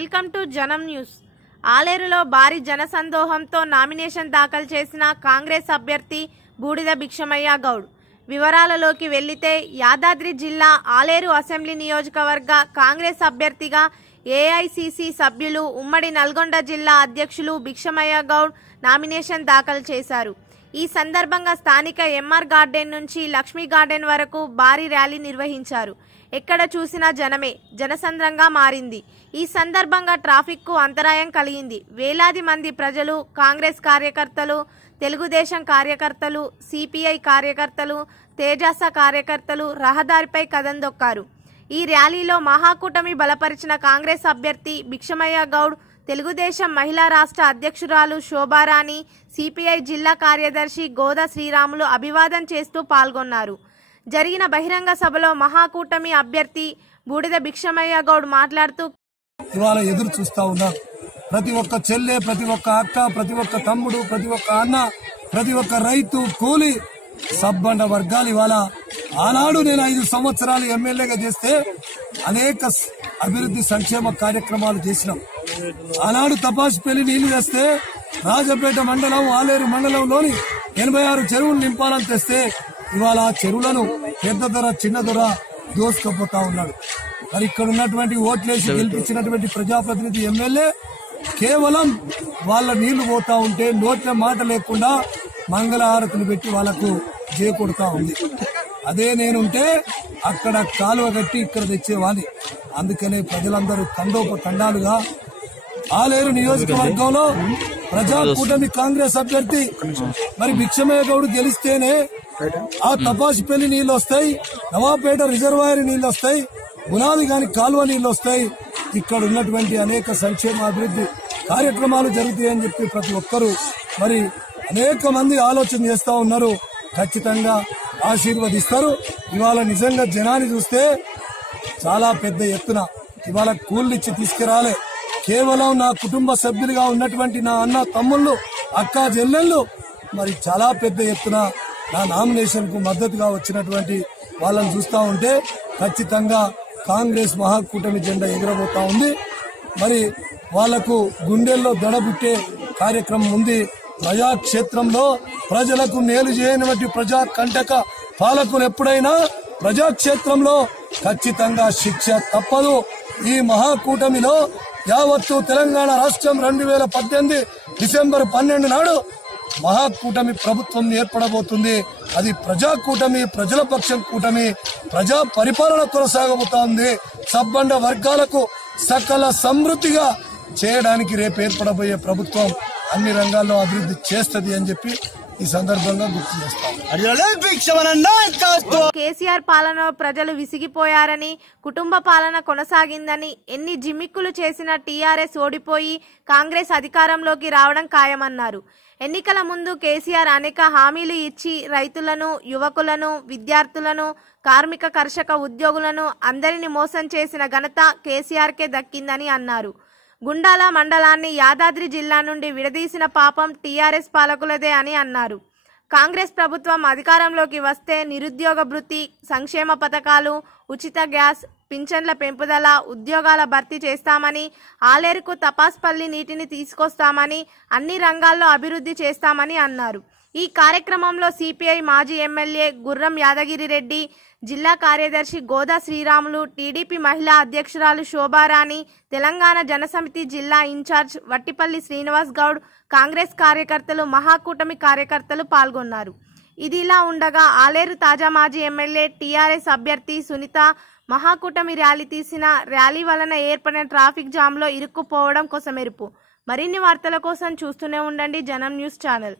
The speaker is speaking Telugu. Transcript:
Welcome to Janam news. ఆలేరులో భారీ జనసందోహంతో నామినేషన్ దాఖలు చేసిన కాంగ్రెస్ అభ్యర్థి బూడిద భిక్షమయ్య గౌడ్. వివరాలలోకి వెళ్ళితే యాదాద్రి జిల్లా ఆలేరు అసెంబ్లీ నియోజకవర్గ కాంగ్రెస్ అభ్యర్థిగా ఏఐసిసి సభ్యులు ఉమ్మడి నల్గొండ జిల్లా అధ్యక్షులు భిక్షమయ్య గౌడ్ నామినేషన్ దాఖలు చేశారు. ఈ సందర్భంగా స్థానిక ఎంఆర్ గార్డెన్ నుంచి లక్ష్మీ గార్డెన్ వరకు భారీ ర్యాలీ నిర్వహించారు. ఎక్కడ చూసినా జనమే జనసంద్రంగా మారింది. ఈ సందర్భంగా ట్రాఫిక్కు అంతరాయం కలిగింది. వేలాది మంది ప్రజలు కాంగ్రెస్ కార్యకర్తలు తెలుగుదేశం కార్యకర్తలు సిపిఐ కార్యకర్తలు తేజాస కార్యకర్తలు రహదారిపై కదందొక్కారు. ఈ ర్యాలీలో మహాకూటమి బలపరిచిన కాంగ్రెస్ అభ్యర్థి భిక్షమయ్య గౌడ్ తెలుగుదేశం మహిళా రాష్ట్ర అధ్యక్షురాలు శోభారాణి సిపిఐ జిల్లా కార్యదర్శి గోదా శ్రీరాములు అభివాదం చేస్తూ పాల్గొన్నారు. జరిగిన బహిరంగ సభలో మహాకూటమి అభ్యర్థి బూడిద భిక్షమయ్య గౌడ్ మాట్లాడుతూ ఇవాళ ఎదురు చూస్తా ఉన్నారు ప్రతి ఒక్క చెల్లె ప్రతి ఒక్క అక్క ప్రతి ఒక్క తమ్ముడు ప్రతి ఒక్క అన్న ప్రతి ఒక్క రైతు కూలి సబ్బండ వర్గాలు ఇవాళ ఆనాడు నేను ఐదు సంవత్సరాలు ఎమ్మెల్యేగా చేస్తే అనేక అభివృద్ధి సంక్షేమ కార్యక్రమాలు చేసినాం. ఆనాడు తపాసుపల్లి నీళ్ళు వేస్తే రాజపేట మండలం ఆలేరు మండలంలోని ఎనభై ఆరు చెరువులు నింపాలని తెస్తే ఇవాళ ఆ చెరువులను పెద్ద ధర చిన్న ధర దోసుకపోతా ఉన్నాడు. మరి ఇక్కడ ఉన్నటువంటి ఓట్లేసి గెలిపించినటువంటి ప్రజాప్రతినిధి ఎమ్మెల్యే కేవలం వాళ్ళ నీళ్ళు పోతా ఉంటే నోట్ల మాట లేకుండా మంగళ మంగళహారతులు పెట్టి వాళ్ళకు చేకొడుతా ఉంది. అదే నేనుంటే అక్కడ కాలువ కట్టి ఇక్కడ తెచ్చేవాడిని అందుకనే ప్రజలందరూ తండోప తండాలుగా ఆలేరు నియోజకవర్గంలో ప్రజా కూటమి కాంగ్రెస్ అభ్యర్థి మరి భిక్షమయ్య గౌడ్ గెలిస్తేనే ఆ తపాసిపల్లి నీళ్ళు వస్తాయి నవాపేట రిజర్వాయర్ నీళ్ళు వస్తాయి గునాది గాని కాలువ నీళ్ళు వస్తాయి. ఇక్కడ ఉన్నటువంటి అనేక సంక్షేమ అభివృద్ధి కార్యక్రమాలు జరుగుతాయని చెప్పి ప్రతి ఒక్కరూ మరి అనేక మంది ఆలోచన చేస్తా ఉన్నారు. ఖచ్చితంగా ఆశీర్వదిస్తారు. ఇవాళ నిజంగా జనాన్ని చూస్తే చాలా పెద్ద ఎత్తున ఇవాళ కూలిచ్చి తీసుకురాలే. కేవలం నా కుటుంబ సభ్యులుగా ఉన్నటువంటి నా అన్న తమ్ముళ్ళు అక్క చెల్లెళ్ళు మరి చాలా పెద్ద ఎత్తున నా నామినేషన్కు మద్దతుగా వచ్చినటువంటి వాళ్ళని చూస్తా ఉంటే ఖచ్చితంగా కాంగ్రెస్ మహాకూటమి జెండా ఎగురబోతా ఉంది. మరి వాళ్ళకు గుండెల్లో దడబుట్టే కార్యక్రమం ఉంది. ప్రజాక్షేత్రంలో ప్రజలకు మేలు చేయనివంటి ప్రజా కంటక పాలకులు ఎప్పుడైనా ప్రజాక్షేత్రంలో ఖచ్చితంగా శిక్ష తప్పదు. ఈ మహాకూటమిలో యావత్తు తెలంగాణ రాష్ట్రం రెండు వేల పద్దెనిమిది డిసెంబర్ పన్నెండు నాడు మహాకూటమి ప్రభుత్వం ఏర్పడబోతుంది. అది ప్రజా కూటమి ప్రజల పక్షం కూటమి ప్రజా పరిపాలన కొనసాగబోతోంది. సబ్బండ వర్గాలకు సకల సమృద్ధిగా చేయడానికి రేపు ఏర్పడబోయే ప్రభుత్వం అన్ని రంగాల్లో అభివృద్ధి చేస్తది అని చెప్పి ఈ సందర్భంగా గుర్తు చేస్తాం. కేసీఆర్ పాలనలో ప్రజలు విసిగిపోయారని కుటుంబ పాలన కొనసాగిందని ఎన్ని జిమ్మిక్కులు చేసినా టీఆర్ఎస్ ఓడిపోయి కాంగ్రెస్ అధికారంలోకి రావడం ఖాయమన్నారు. ఎన్నికల ముందు కేసీఆర్ అనేక హామీలు ఇచ్చి రైతులను యువకులను విద్యార్థులను కార్మిక కర్షక ఉద్యోగులను అందరిని మోసం చేసిన ఘనత కేసీఆర్కే దక్కిందని అన్నారు. గుండాల మండలాన్ని యాదాద్రి జిల్లా నుండి విడదీసిన పాపం టీఆర్ఎస్ పాలకులదే అని అన్నారు. కాంగ్రెస్ ప్రభుత్వం అధికారంలోకి వస్తే నిరుద్యోగ భృతి సంక్షేమ పథకాలు ఉచిత గ్యాస్ పింఛన్ల పెంపుదల ఉద్యోగాల భర్తీ చేస్తామని ఆలేరుకు తపాస్పల్లి నీటిని తీసుకొస్తామని అన్ని రంగాల్లో అభివృద్ధి చేస్తామని అన్నారు. ఈ కార్యక్రమంలో సిపిఐ మాజీ ఎమ్మెల్యే గుర్రం యాదగిరి రెడ్డి జిల్లా కార్యదర్శి గోదా శ్రీరాములు టీడీపీ మహిళా అధ్యక్షురాలు శోభారాణి తెలంగాణ జనసమితి జిల్లా ఇన్ఛార్జ్ వట్టిపల్లి శ్రీనివాస్ గౌడ్ కాంగ్రెస్ కార్యకర్తలు మహాకూటమి కార్యకర్తలు పాల్గొన్నారు. ఇదిలా ఉండగా ఆలేరు తాజా మాజీ ఎమ్మెల్యే టీఆర్ఎస్ అభ్యర్థి సునీత మహాకూటమి ర్యాలీ తీసిన ర్యాలీ వలన ఏర్పడిన ట్రాఫిక్ జామ్లో ఇరుక్కుపోవడం కోసమెరుపు. మరిన్ని వార్తల కోసం చూస్తూనే ఉండండి జనం న్యూస్ ఛానల్.